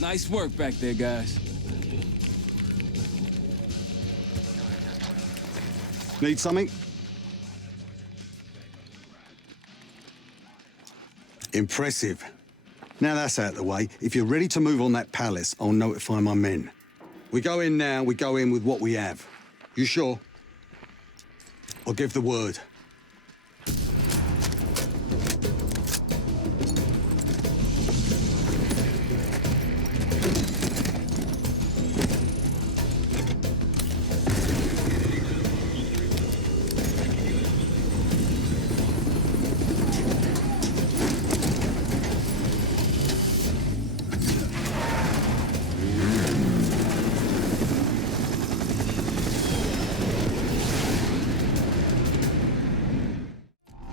Nice work back there, guys. Need something? Impressive. Now that's out of the way, if you're ready to move on that palace, I'll notify my men. We go in now, we go in with what we have. You sure? I'll give the word.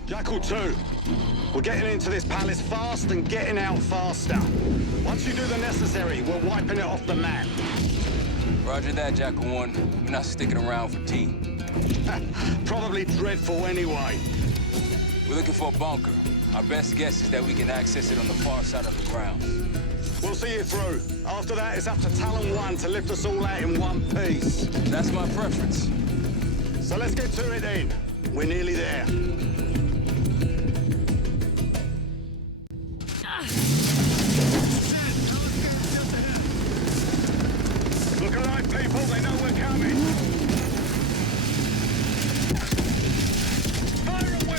Jackal 2, we're getting into this palace fast and getting out faster. Once you do the necessary, we're wiping it off the map. Roger that, Jackal 1. We're not sticking around for tea. Probably dreadful anyway. We're looking for a bunker. Our best guess is that we can access it on the far side of the grounds. We'll see you through. After that, it's up to Talon 1 to lift us all out in one piece. That's my preference. So let's get to it then. We're nearly there. Look alive, people. They know we're coming. Fire at will.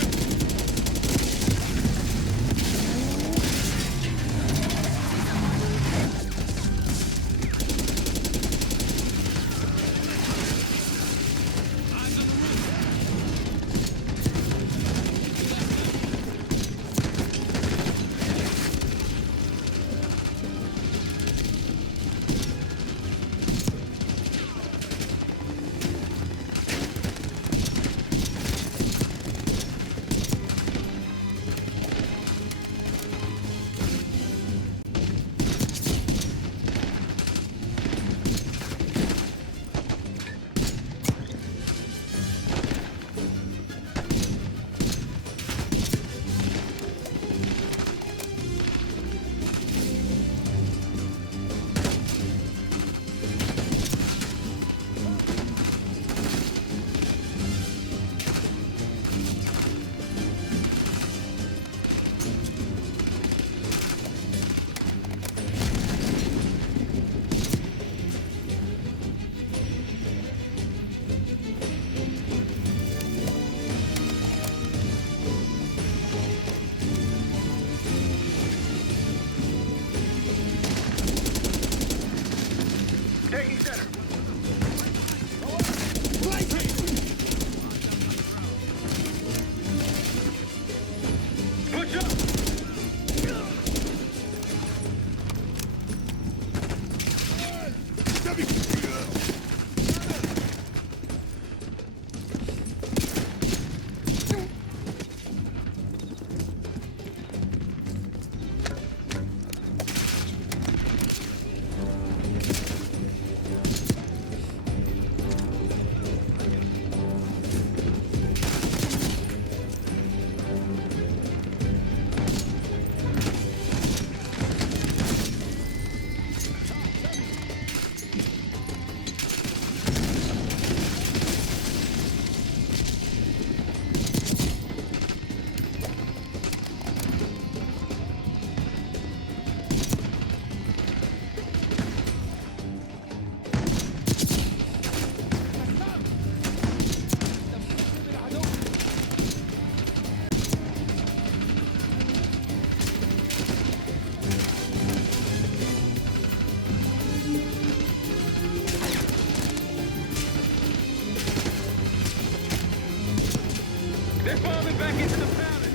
They're falling back into the palace.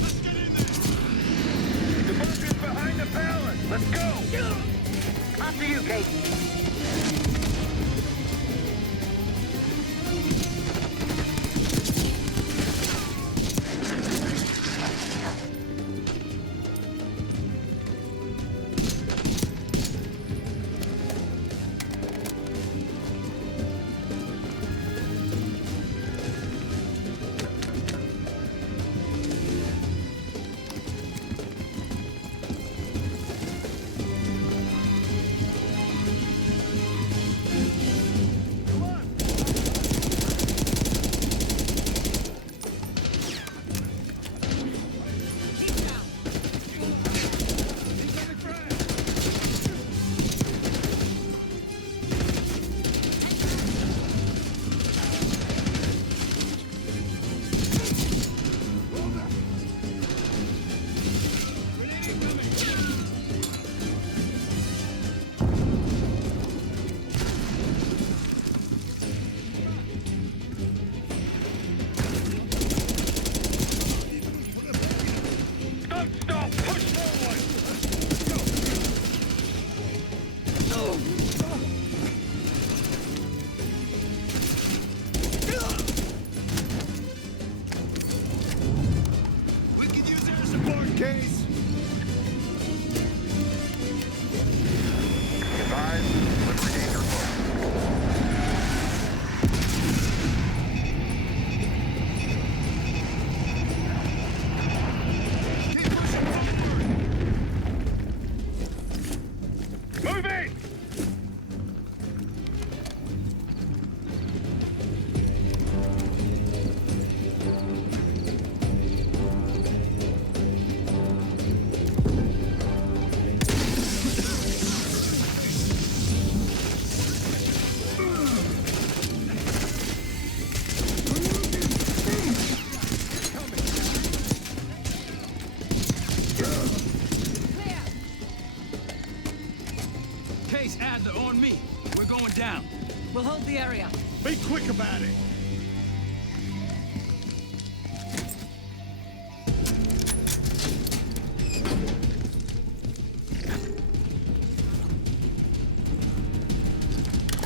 Let's get in there. The bunker's behind the palace. Let's go. After you, Kate. case, Adler, on me. We're going down. We'll hold the area. Be quick about it.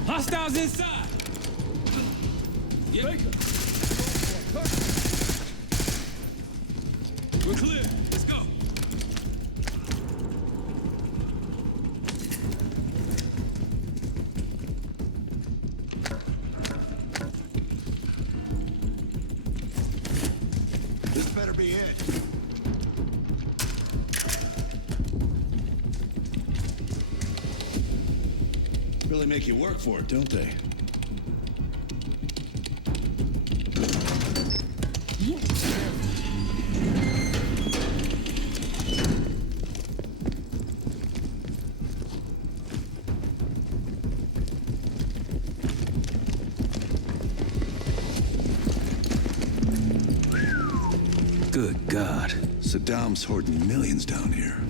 Hostiles inside! Yeah. We're clear. Let's go. This better be it. Really make you work for it, don't they? Good God. Saddam's hoarding millions down here.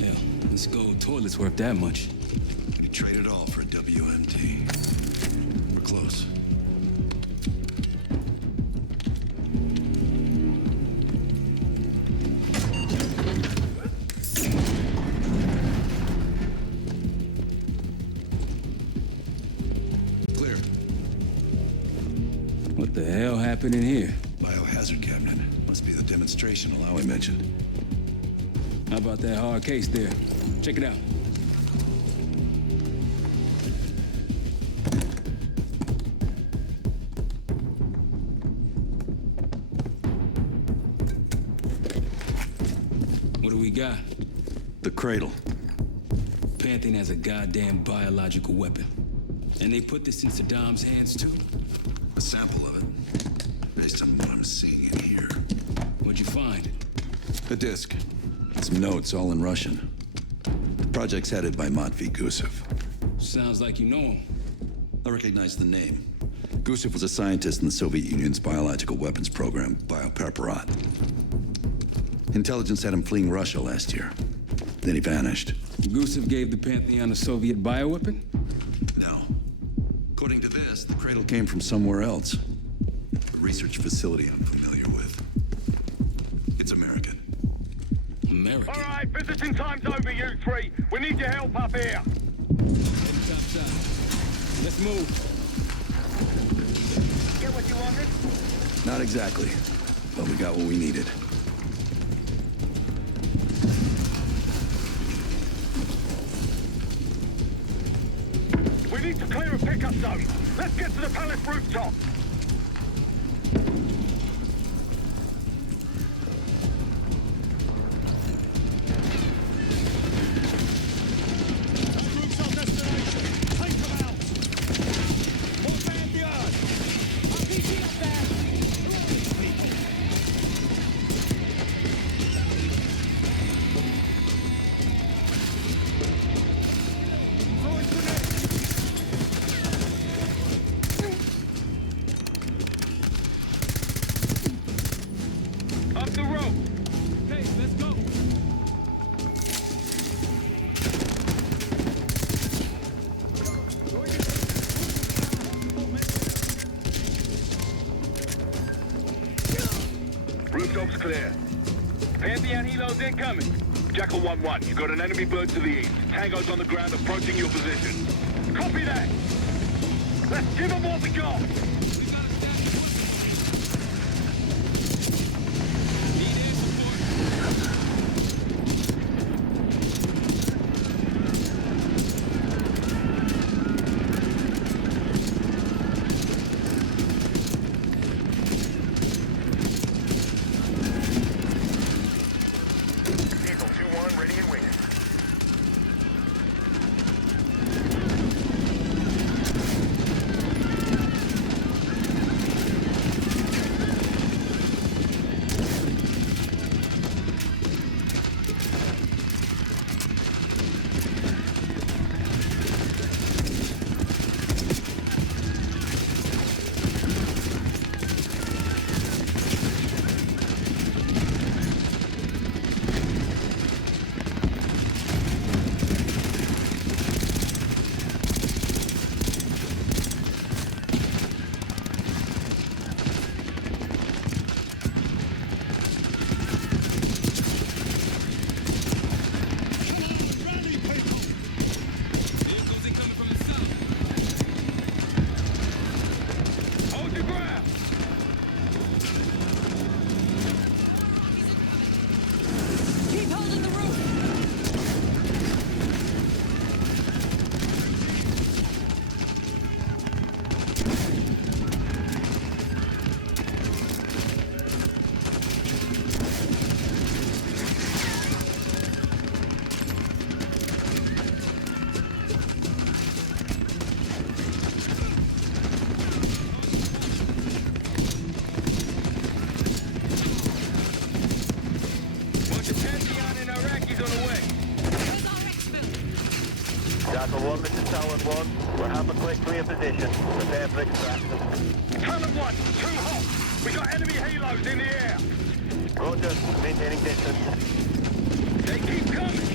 Hell, this gold toilet's worth that much. He traded all for a WMD. We're close. Clear. What the hell happened in here? Biohazard cabinet. Must be the demonstration Alawi mentioned. How about that hard case there? Check it out. What do we got? The Cradle. Pantheon has a goddamn biological weapon. And they put this in Saddam's hands too. A sample of it. Based on what I'm seeing in here. What'd you find? A disc. Some notes, all in Russian. The project's headed by Matvey Gusev. Sounds like you know him. I recognize the name. Gusev was a scientist in the Soviet Union's biological weapons program, Biopreparat. Intelligence had him fleeing Russia last year. Then he vanished. Gusev gave the Pantheon a Soviet bioweapon? No. According to this, the Cradle came from somewhere else. A research facility I'm familiar with. It's American. American? All right, visiting time's over, you three. We need your help up here. Heading topside. Let's move. Get what you wanted? Not exactly, but we got what we needed. We need to clear a pickup zone. Let's get to the palace rooftop. Up the rope. Hey, let's go. Rooftop's clear. Pantheon helos incoming. Jackal 1-1, you got an enemy bird to the east. Tango's on the ground approaching your position. Copy that. Let's give them what we got. Eagle 2-1 ready and waiting. Jackal 1, this is Talon 1. We're half a click clear position. Prepare for extraction. Talon 1, too hot. We got enemy halos in the air. Roger, maintaining distance. They keep coming.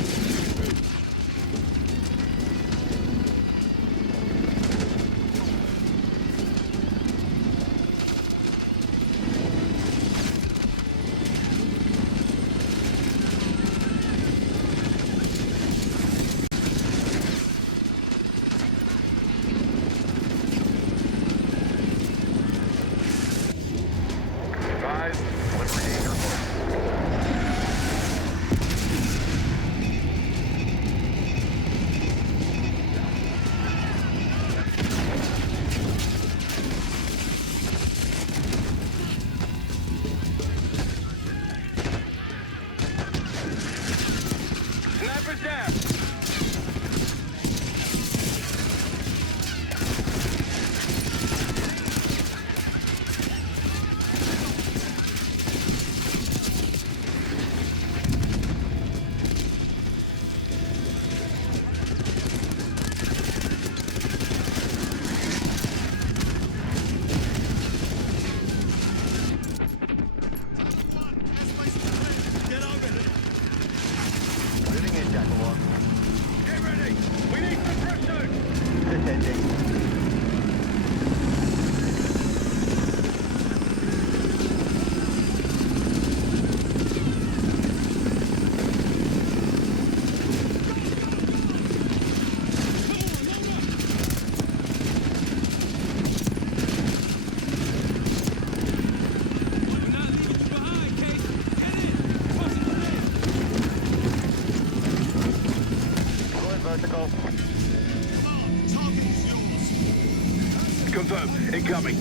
Confirmed. Incoming.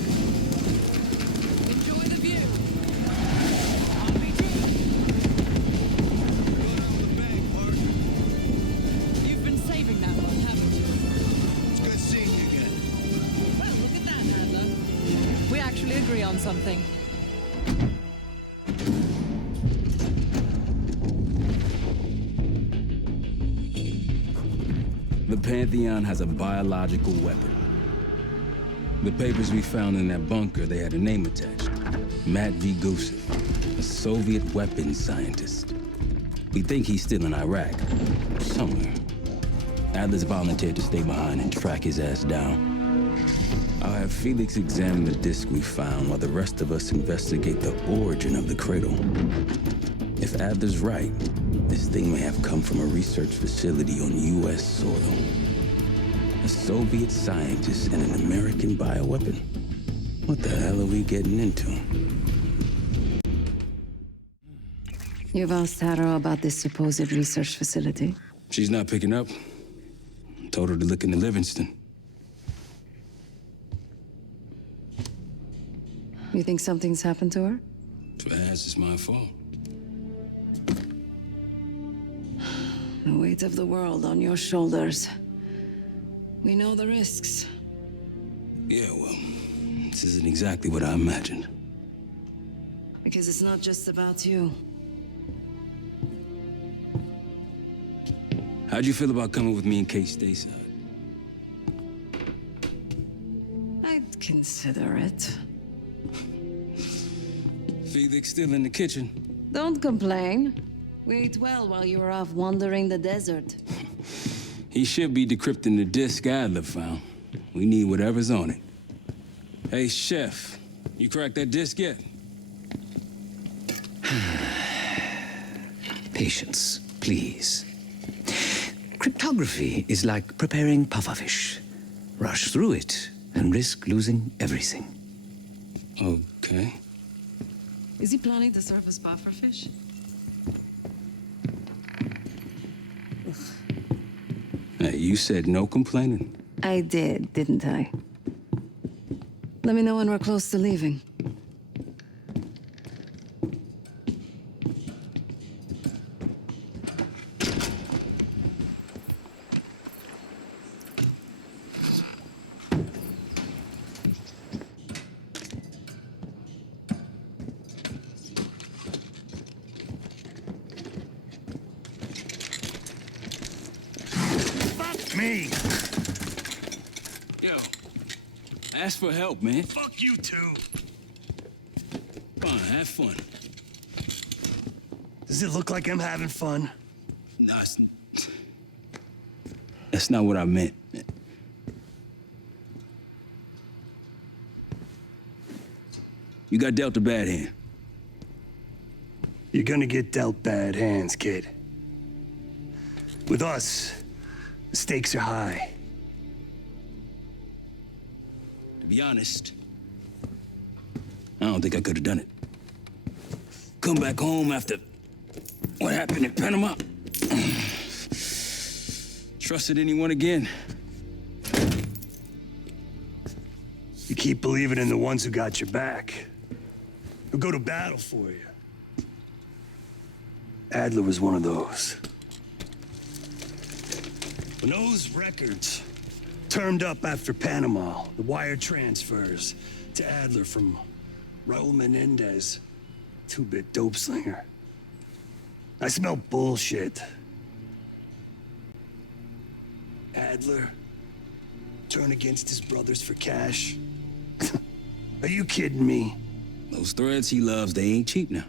Enjoy the view. You've been saving that one, haven't you? It's good seeing you again. Well, look at that, Adler. We actually agree on something. The Pantheon has a biological weapon. The papers we found in that bunker, they had a name attached. Matt V. Gusev, a Soviet weapons scientist. We think he's still in Iraq, somewhere. Adler's volunteered to stay behind and track his ass down. I'll have Felix examine the disc we found while the rest of us investigate the origin of the Cradle. If Adler's right, this thing may have come from a research facility on U.S. soil. A Soviet scientist and an American bioweapon. What the hell are we getting into? You've asked Harrow about this supposed research facility? She's not picking up. Told her to look into Livingstone. You think something's happened to her? If it has, it's my fault. The weight of the world on your shoulders. We know the risks. Yeah, well, this isn't exactly what I imagined. Because it's not just about you. How'd you feel about coming with me and Kate stateside? I'd consider it. Felix still in the kitchen. Don't complain. We ate well while you were off wandering the desert. He should be decrypting the disk Adler found. We need whatever's on it. Hey, Chef, you cracked that disk yet? Patience, please. Cryptography is like preparing pufferfish. Rush through it and risk losing everything. Okay. Is he planning to serve us pufferfish? Hey, you said no complaining. I did, didn't I? Let me know when we're close to leaving. me. Yo, ask for help, man. Fuck you too. Fine, have fun. Does it look like I'm having fun? Nah, that's not what I meant. You got dealt a bad hand. You're gonna get dealt bad hands, kid. With us, the stakes are high. To be honest, I don't think I could have done it. Come back home after what happened in Panama. Trusted anyone again? You keep believing in the ones who got your back, who go to battle for you. Adler was one of those. When those records turned up after Panama, the wire transfers to Adler from Raul Menendez, two-bit dope slinger, I smelled bullshit. Adler turn against his brothers for cash? Are you kidding me? Those threads he loves, they ain't cheap now.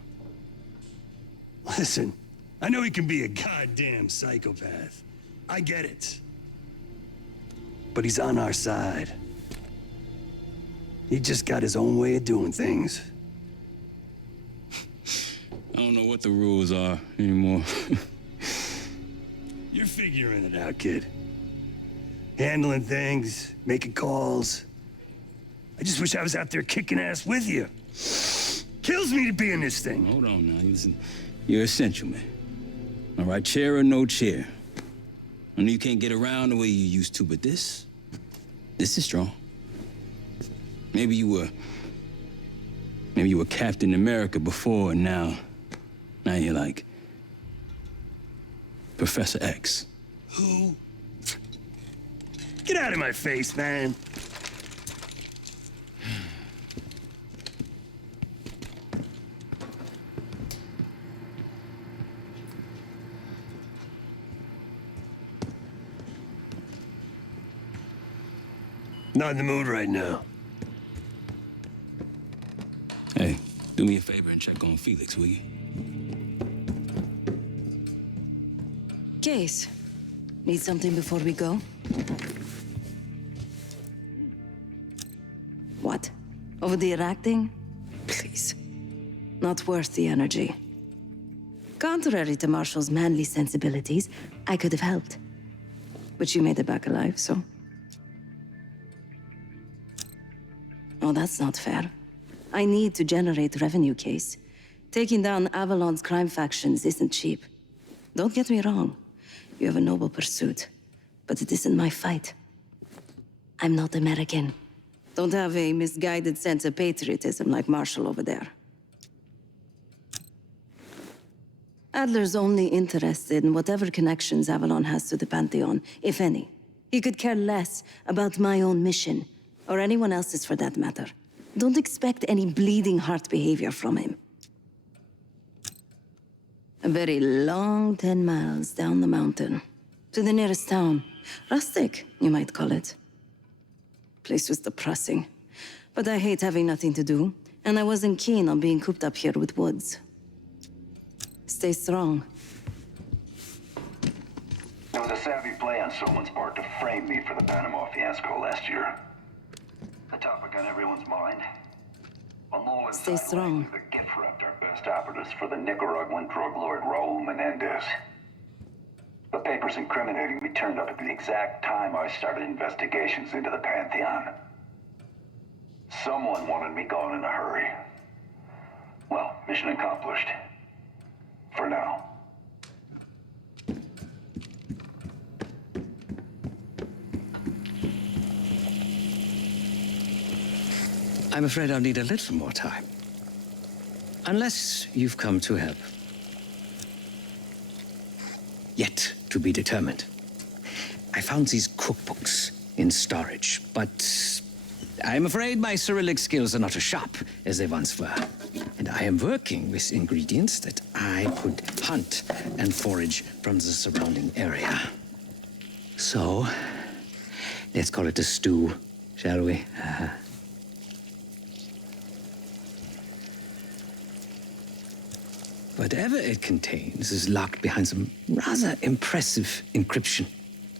Listen, I know he can be a goddamn psychopath. I get it. But he's on our side. He just got his own way of doing things. I don't know what the rules are anymore. You're figuring it out, kid. Handling things, making calls. I just wish I was out there kicking ass with you. Kills me to be in this thing. Hold on now, listen. You're essential, man. All right, chair or no chair. I know you can't get around the way you used to, but this is strong. Maybe you were Captain America before, and now you're like Professor X. Who? Get out of my face, man. Not in the mood right now. Hey, do me a favor and check on Felix, will you? Case, need something before we go? What? Over the acting? Please. Not worth the energy. Contrary to Marshall's manly sensibilities, I could have helped. But you made it back alive, so... Oh, that's not fair. I need to generate revenue, Case. Taking down Avalon's crime factions isn't cheap. Don't get me wrong. You have a noble pursuit. But it isn't my fight. I'm not American. Don't have a misguided sense of patriotism like Marshall over there. Adler's only interested in whatever connections Avalon has to the Pantheon, if any. He could care less about my own mission, or anyone else's for that matter. Don't expect any bleeding heart behavior from him. A very long 10 miles down the mountain, to the nearest town. Rustic, you might call it. Place was depressing, but I hate having nothing to do, and I wasn't keen on being cooped up here with Woods. Stay strong. It was a savvy play on someone's part to frame me for the Panama fiasco last year. The topic on everyone's mind. Stay strong. The gift wrapped our best operatives for the Nicaraguan drug lord Raul Menendez. The papers incriminating me turned up at the exact time I started investigations into the Pantheon. Someone wanted me gone in a hurry. Well, mission accomplished. For now. I'm afraid I'll need a little more time. Unless you've come to help. Yet to be determined. I found these cookbooks in storage, but I'm afraid my Cyrillic skills are not as sharp as they once were. And I am working with ingredients that I could hunt and forage from the surrounding area. So, let's call it a stew, shall we? Whatever it contains is locked behind some rather impressive encryption.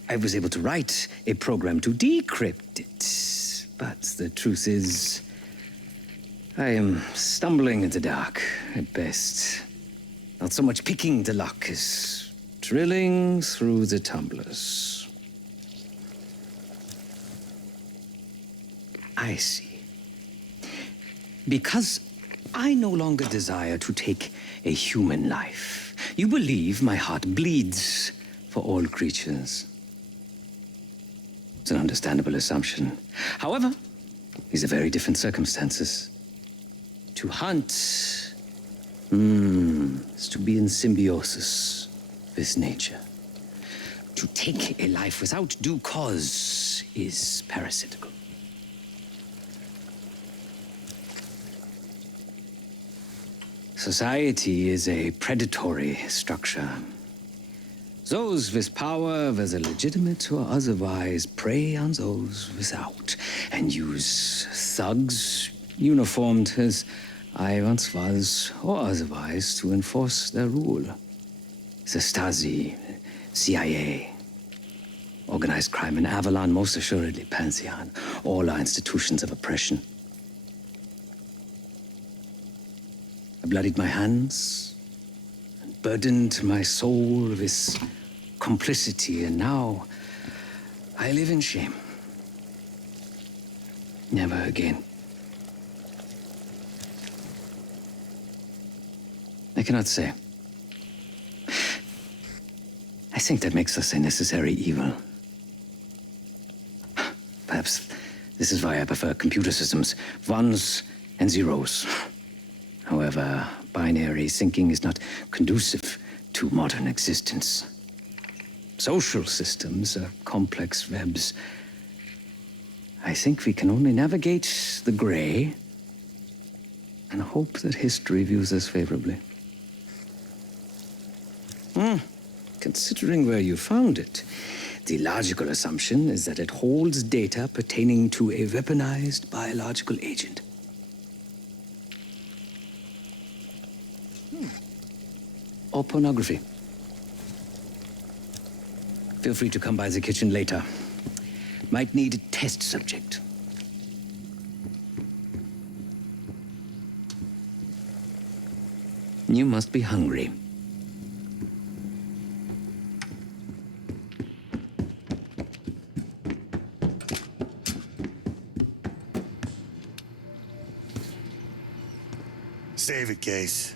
I was able to write a program to decrypt it, but the truth is, I am stumbling in the dark at best. Not so much picking the lock as drilling through the tumblers. I see. Because I no longer desire to take a human life, you believe my heart bleeds for all creatures. It's an understandable assumption. However, these are very different circumstances. To hunt is to be in symbiosis with nature. To take a life without due cause is parasitical. Society is a predatory structure. Those with power, whether legitimate or otherwise, prey on those without and use thugs uniformed as I once was, or otherwise, to enforce their rule. The Stasi, CIA, organized crime in Avalon, most assuredly Pantheon, all are institutions of oppression. I bloodied my hands and burdened my soul with complicity, and now I live in shame. Never again. I cannot say. I think that makes us a necessary evil. Perhaps this is why I prefer computer systems, ones and zeros. However, binary thinking is not conducive to modern existence. Social systems are complex webs. I think we can only navigate the gray and hope that history views us favorably. Considering where you found it, the logical assumption is that it holds data pertaining to a weaponized biological agent. Or pornography. Feel free to come by the kitchen later. Might need a test subject. You must be hungry. Save it, Case.